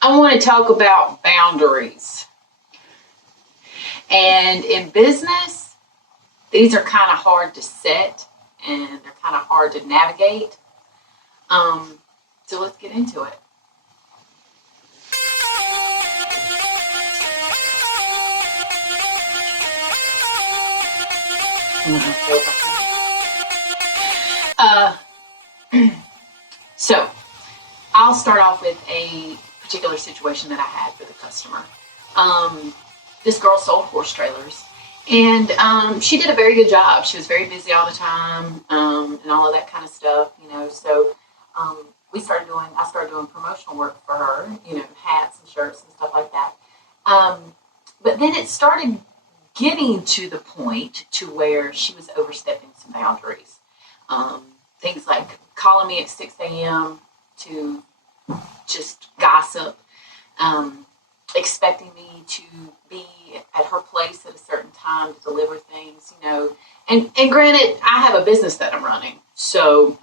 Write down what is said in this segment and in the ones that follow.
I want to talk about boundaries. And in business, these are kind of hard to set and they're kind of hard to navigate. Um, so let's get into it. Uh, so I'll start off with a particular situation that I had with a customer. Um, this girl sold horse trailers, and she did a very good job. She was very busy all the time, and all of that kind of stuff, So I started doing promotional work for her, hats and shirts and stuff like that. But then it started getting to the point to where she was overstepping some boundaries. Um, Things like calling me at 6 a.m. to just gossip, expecting me to be at her place at a certain time to deliver things. And granted, I have a business that I'm running, so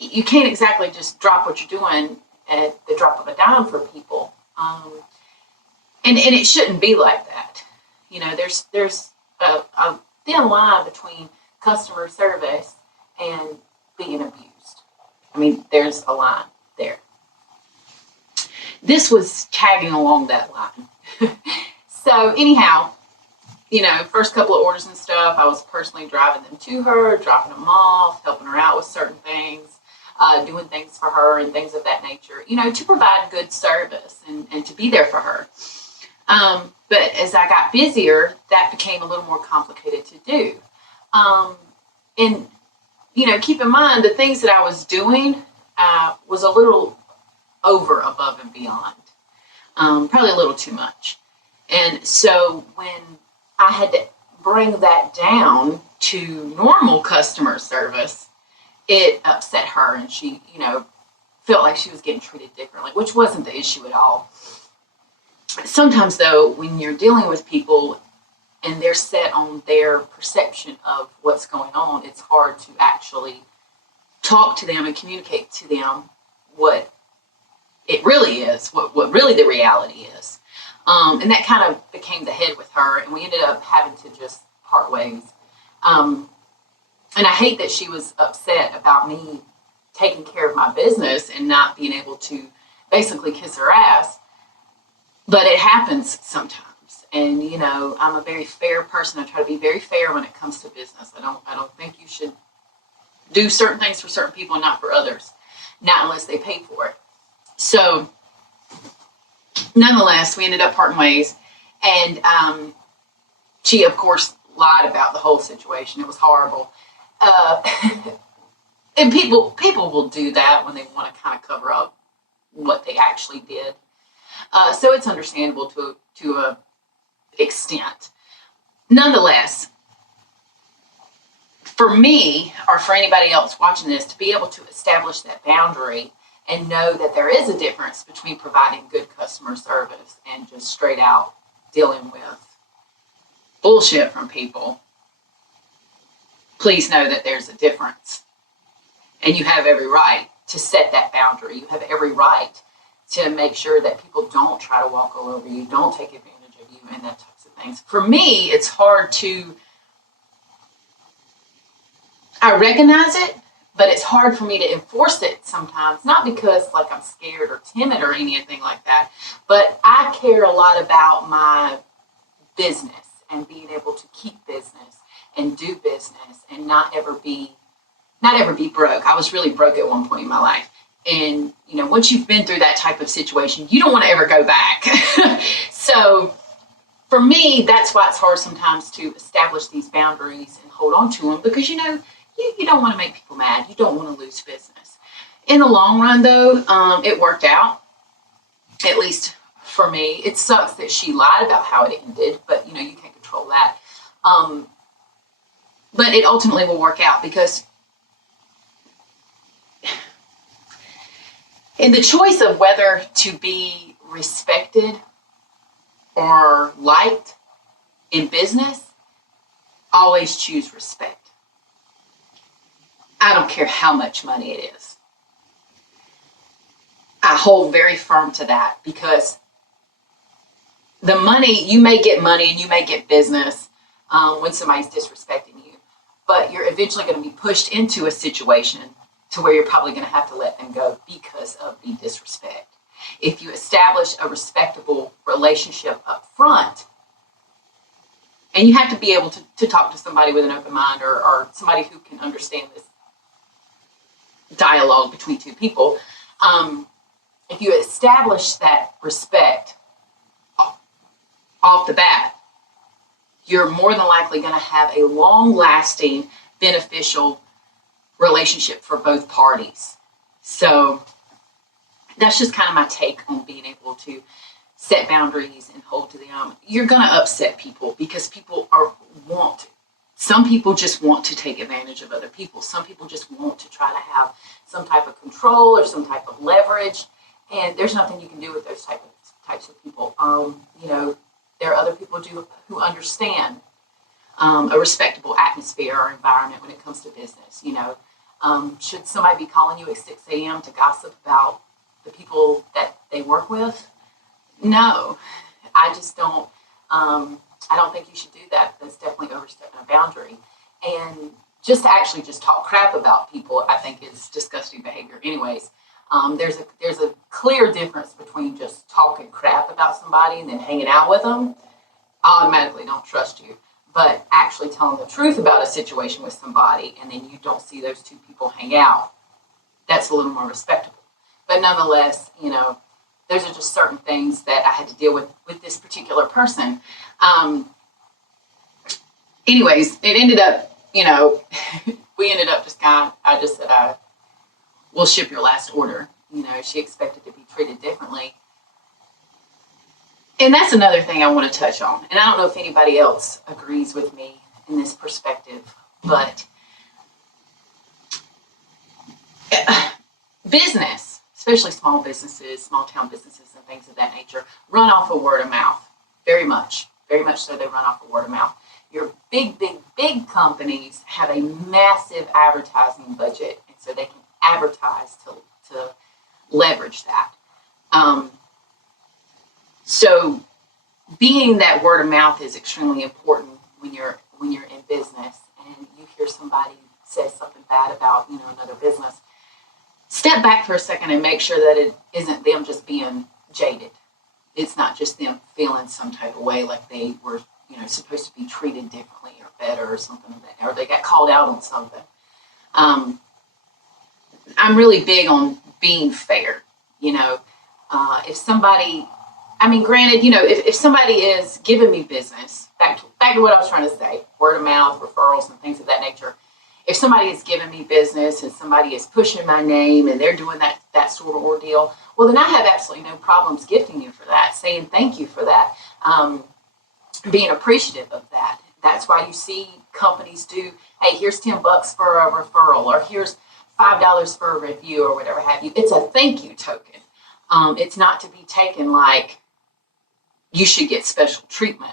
you can't exactly just drop what you're doing at the drop of a dime for people. And it shouldn't be like that. There's a thin line between customer service and being abused. I mean, there's a line there. This was tagging along that line. So anyhow, first couple of orders and stuff, I was personally driving them to her, dropping them off, helping her out with certain things, doing things for her and things of that nature, to provide good service and to be there for her. But as I got busier, that became a little more complicated to do. And, keep in mind the things that I was doing was a little over, above, and beyond, probably a little too much. And so when I had to bring that down to normal customer service, it upset her, and she, felt like she was getting treated differently, which wasn't the issue at all. Sometimes, though, when you're dealing with people and they're set on their perception of what's going on, it's hard to actually talk to them and communicate to them what it really is, what really the reality is. And that kind of became the head with her, and we ended up having to just part ways. And I hate that she was upset about me taking care of my business and not being able to basically kiss her ass. But it happens sometimes. And, I'm a very fair person. I try to be very fair when it comes to business. I don't think you should do certain things for certain people and not for others. Not unless they pay for it. So, nonetheless, we ended up parting ways. And she, of course, lied about the whole situation. It was horrible. And people will do that when they want to kind of cover up what they actually did. So it's understandable to a extent. Nonetheless, for me or for anybody else watching this, to be able to establish that boundary and know that there is a difference between providing good customer service and just straight out dealing with bullshit from people, please know that there's a difference. And you have every right to set that boundary. You have every right to make sure that people don't try to walk all over you, don't take advantage of you, and that types of things. For me, it's hard to, I recognize it, but it's hard for me to enforce it sometimes, not because I'm scared or timid or anything like that, but I care a lot about my business and being able to keep business and do business and not ever be broke. I was really broke at one point in my life. And, once you've been through that type of situation, you don't want to ever go back. So for me, that's why it's hard sometimes to establish these boundaries and hold on to them because, you don't want to make people mad. You don't want to lose business. In the long run, though, it worked out, at least for me. It sucks that she lied about how it ended, but, you can't control that. But it ultimately will work out because in the choice of whether to be respected or liked in business, always choose respect. I don't care how much money it is. I hold very firm to that, because the money, you may get money and you may get business when somebody's disrespecting you, but you're eventually going to be pushed into a situation to where you're probably going to have to let them go because of the disrespect. If you establish a respectable relationship up front, and you have to be able to talk to somebody with an open mind, or somebody who can understand this dialogue between two people. If you establish that respect off the bat, you're more than likely going to have a long-lasting, beneficial relationship for both parties. So that's just kind of my take on being able to set boundaries and hold to them. You're going to upset people because people some people just want to take advantage of other people. Some people just want to try to have some type of control or some type of leverage, and there's nothing you can do with those types of people. There are other people who understand a respectable atmosphere or environment when it comes to business. Should somebody be calling you at 6 a.m. to gossip about the people that they work with? No, I just don't. I don't think you should do that. That's definitely overstepping a boundary. And just to actually just talk crap about people, I think is disgusting behavior. Anyways, there's a clear difference between just talking crap about somebody and then hanging out with them. I automatically don't trust you. But actually telling the truth about a situation with somebody, and then you don't see those two people hang out, that's a little more respectable. But nonetheless, those are just certain things that I had to deal with this particular person. Anyways, it ended up, we ended up I just said, we'll ship your last order. She expected to be treated differently. And that's another thing I want to touch on. And I don't know if anybody else agrees with me in this perspective, but business, especially small businesses, small town businesses and things of that nature, run off of word of mouth. Very much so they run off of word of mouth. Your big companies have a massive advertising budget, and so they can advertise to leverage that. So being that word of mouth is extremely important when you're in business and you hear somebody say something bad about another business. Step back for a second and make sure that it isn't them just being jaded. It's not just them feeling some type of way like they were supposed to be treated differently or better or something like that, or they got called out on something. I'm really big on being fair. If somebody, granted, if somebody is giving me business, back to what I was trying to say, word of mouth, referrals, and things of that nature. If somebody is giving me business and somebody is pushing my name and they're doing that sort of ordeal, well, then I have absolutely no problems gifting you for that, saying thank you for that, being appreciative of that. That's why you see companies do, hey, here's $10 for a referral, or here's $5 for a review, or whatever have you. It's a thank you token. It's not to be taken like you should get special treatment.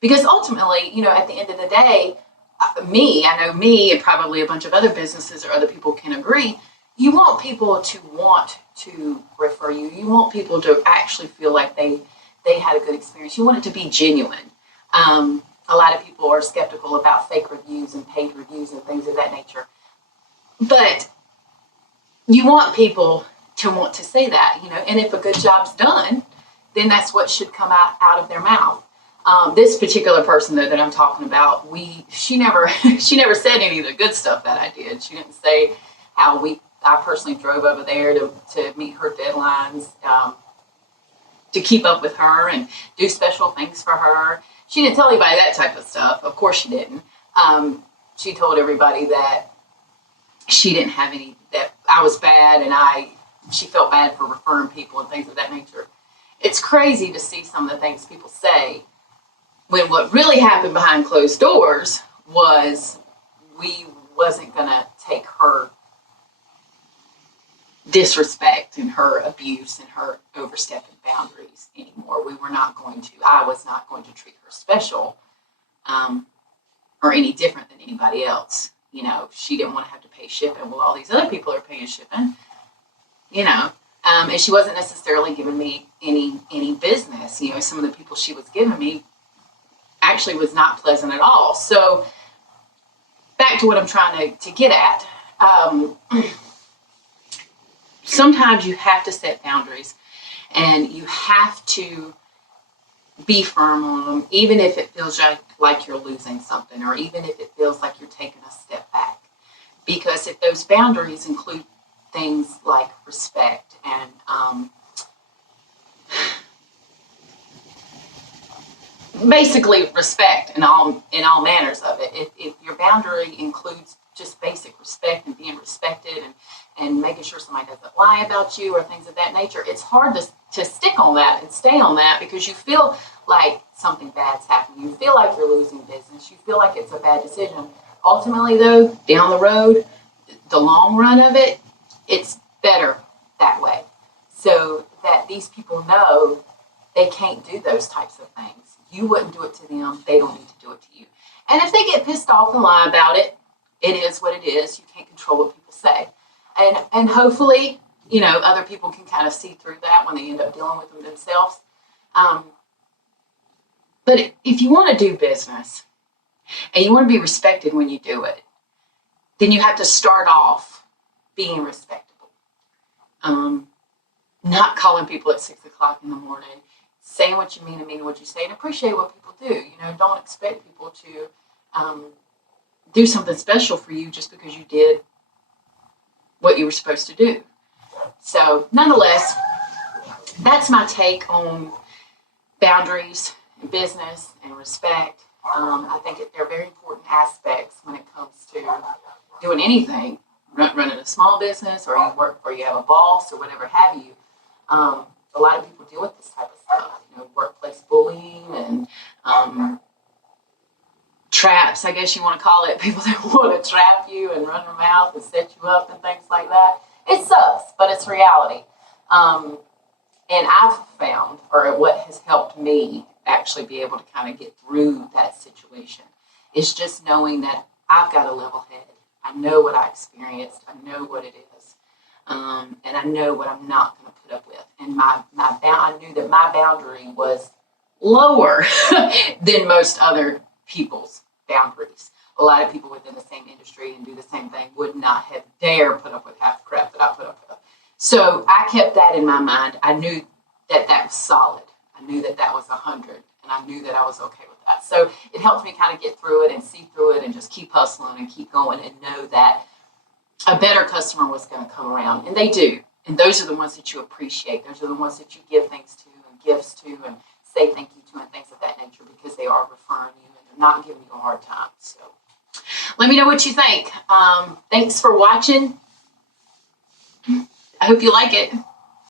Because ultimately, at the end of the day, I know me and probably a bunch of other businesses or other people can agree, you want people to want to refer you. You want people to actually feel like they had a good experience. You want it to be genuine. A lot of people are skeptical about fake reviews and paid reviews and things of that nature. But you want people to want to say that, and if a good job's done, then that's what should come out of their mouth. This particular person though that I'm talking about, she never said any of the good stuff that I did. She didn't say how I personally drove over there to meet her deadlines, to keep up with her and do special things for her. She didn't tell anybody that type of stuff. Of course she didn't. She told everybody that she didn't have that I was bad, and she felt bad for referring people and things of that nature. It's crazy to see some of the things people say when what really happened behind closed doors was we wasn't going to take her disrespect and her abuse and her overstepping boundaries anymore. I was not going to treat her special or any different than anybody else. She didn't want to have to pay shipping. Well, all these other people are paying shipping. And she wasn't necessarily giving me any business. You know, some of the people she was giving me actually was not pleasant at all. So back to what I'm trying to get at. Sometimes you have to set boundaries, and you have to be firm on them, even if it feels like you're losing something, or even if it feels like you're taking a step back. Because if those boundaries include things like respect and basically respect in all manners of it. If your boundary includes just basic respect and being respected and making sure somebody doesn't lie about you or things of that nature, it's hard to stick on that and stay on that, because you feel like something bad's happening. You feel like you're losing business. You feel like it's a bad decision. Ultimately, though, down the road, the long run of it, it's better that way. So that these people know they can't do those types of things. You wouldn't do it to them. They don't need to do it to you. And if they get pissed off and lie about it, it is what it is. You can't control what people say. And hopefully, you know, other people can kind of see through that when they end up dealing with them themselves. But if you want to do business and you want to be respected when you do it, then you have to start off being respectable. Not calling people at 6 o'clock in the morning, saying what you mean and meaning what you say, and appreciate what people do. You know, don't expect people to do something special for you just because you did what you were supposed to do. So, nonetheless, that's my take on boundaries in business and respect. I think they're very important aspects when it comes to doing anything, running a small business, or you work, or you have a boss, or whatever have you. A lot of people deal with this type of stuff, you know, workplace bullying and traps, I guess you want to call it. People that want to trap you and run their mouth and set you up and things like that. It sucks, but it's reality. And I've found, or what has helped me actually be able to kind of get through that situation, is just knowing that I've got a level head. I know what I experienced. I know what it is. And I know what I'm not going to put up with. And I knew that my boundary was lower than most other people's boundaries. A lot of people within the same industry and do the same thing would not have dared put up with half the crap that I put up with. So I kept that in my mind. I knew that was solid. I knew that was 100, and I knew that I was okay with that. So it helped me kind of get through it and see through it and just keep hustling and keep going and know that a better customer was going to come around, and they do. And those are the ones that you appreciate. Those are the ones that you give things to and gifts to and say thank you to and things of that nature, because they are referring you and they're not giving you a hard time. So let me know what you think. Thanks for watching. I hope you like it.